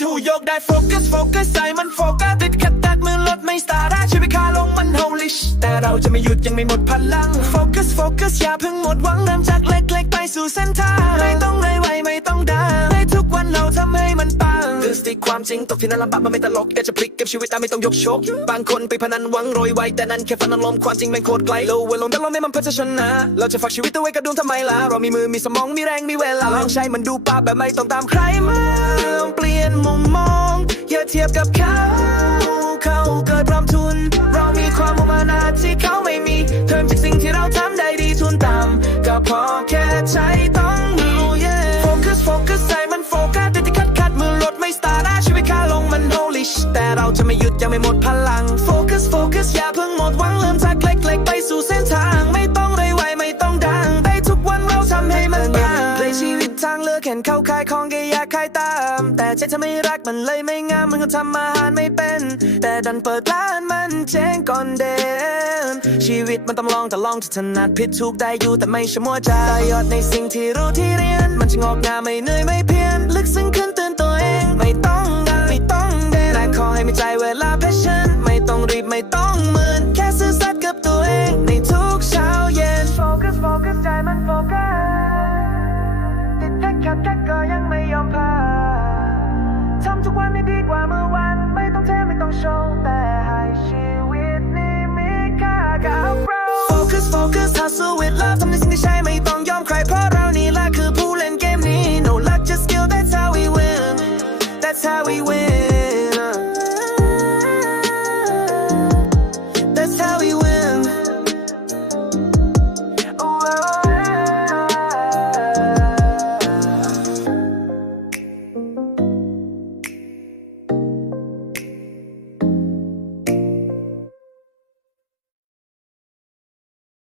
โยกได้โฟกัสโฟกัสใจมันโฟกัสติดขัดตักมือรถไม่สตาร์ทชีวิตคาลงมันโฮลิชแต่เราจะไม่หยุดยังไม่หมดพลังโฟกัสโฟกัสอย่าเพิ่งหมดหวังเริ่มจากเล็กๆไปสู่เส้นทางไม่ต้องเลยไวไม่ต้อง งคือสติความจริงตกที่นั่นลำบากมันไม่ตลกอยากจะพลิกเก็บชีวิตแต่ไม่ต้องยกชก บางคนไปพนันหวังโรยไวแต่นั้นแค่ฝันอารมณ์ความจริงแม่งโคตรไกลโลเวลลงแต่เราไม่มันเพื่อจะชนะ เราจะฝากชีวิตเอาไว้กับดวงทำไมล่ะเรามีมือมีสมองมีแรงมีเวลาลองใช้มันดูป้าแบบไม่ต้องตามใครมาลองเปลี่ยนมุมมอง อย่าเทียบกับเขาเขาเกิดพร้อมทุน เรามีความมุ่งมั่นาที่เขาไม่มีเพิ่มจากสิ่งที่เราทำได้ดีทุนต่ำก็พอแค่ใจ ยุดยังไม่หมดพลังโฟกัสโฟกัสอย่าเพิ่งหมดหวังเริ่มจากเล็กๆ ไปสู่เส้นทาง ไม่ต้องเลยไวไม่ต้องดัง ได้ทุกวันเราทำให้มันปังเลยชีวิตทางเลือกเห็นเขาขายของก็อยากขายตาม แต่ใจจะไม่รักมันเลยไม่งามมันก็ทำอาหารไม่เป็น แต่ดันเปิดร้านมันเจ๊งก่อนเดินชีวิตมันต้องลองแต่ลองจะถนัดผิดถูกได้อยู่แต่ไม่ชะมัวใจต่อยอดในสิ่งที่รู้ที่เรียน มันจะงอกงามไม่เหนื่อยไม่ ไม่ต้องเหมือนแค่ซื่อสัตย์กับตัวเองในทุกเช้าเย็นโฟกัสโฟกัสใจมันโฟกัสติดแท็กขัดแท็กก็ยังไม่ยอมพาทำทุกวันไม่ดีกว่าเมื่อวัน ไม่ต้องเทไม่ต้องโชว์แต่ให้ชีวิตนี้มีค่ากับเราโฟกัสโฟกัสทัสวิตลาทำในสิ่งที่ใช่ไม่ต้องยอมใครเพราะเรานี่แหละคือผู้เล่นเกมนี้ no luck just skill that's how we win that's how we win